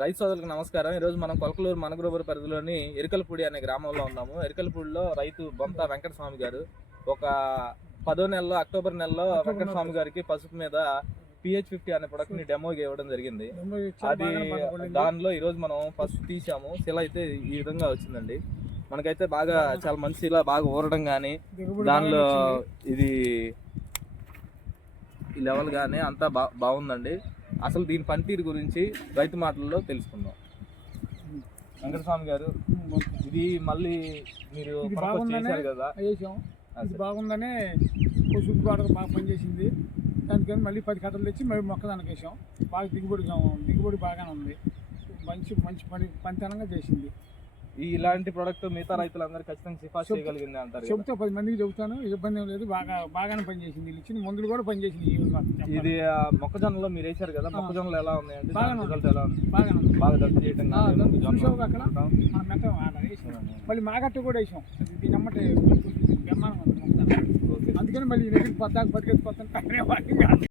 రైతు సోదరులకు నమస్కారం. ఈరోజు మనం కొలకలూరు మనగ్రోబర్ పరిధిలోని ఎరికలపూడి అనే గ్రామంలో ఉన్నాము. ఎరికలపూడిలో రైతు బొంత వెంకటస్వామి గారు ఒక 10వ నెలలో అక్టోబర్ నెలలో వెంకటస్వామి గారికి పసుపు మీద PH50 అనే ప్రొడక్ట్ ని డెమోగా ఇవ్వడం జరిగింది. అది దానిలో ఈరోజు మనం ఫస్ట్ తీసాము. శిల అయితే ఈ విధంగా వచ్చిందండి. మనకైతే బాగా చాలా మంచి శిల బాగా ఊరడం కానీ దానిలో ఇది ఈ లెవెల్ కానీ అంతా బాగుందండి. అసలు దీని పనితీరు గురించి రైతు మాటల్లో తెలుసుకుందాం. వెంకటస్వామి గారు, ఇది మళ్ళీ మీరు చేశారు కదా, ఇది బాగుందనే పసుపు గోడకు బాగా పనిచేసింది. దానికని మళ్ళీ 10 కట్టలు తెచ్చి మళ్ళీ మొక్కదానికి వేసాం. బాగా దిగుబడి బాగానే ఉంది. మంచి పనితనంగా చేసింది. ఇలాంటి ప్రొడక్ట్ మిగతా రైతులందరూ ఖచ్చితంగా సిఫార్సు చేయగలిగింది అంటారు. చెబుతా 10 మందికి చెబుతాను, ఇబ్బంది ఏం లేదు. బాగానే పనిచేసింది. ఇచ్చిన మందులు కూడా పనిచేసింది. ఇది మొక్కజొన్నలో మీరు వేసారు కదా, మొక్కజొన్నలు ఎలా ఉన్నాయండి? బాగా దర్శ చేయటం అక్కడ మనం మెత్త మళ్ళీ మాగట్టు కూడా వేసాం. దీని అమ్మటే బ్రహ్మాండం. అందుకని మళ్ళీ 10 గేసి పోతాను.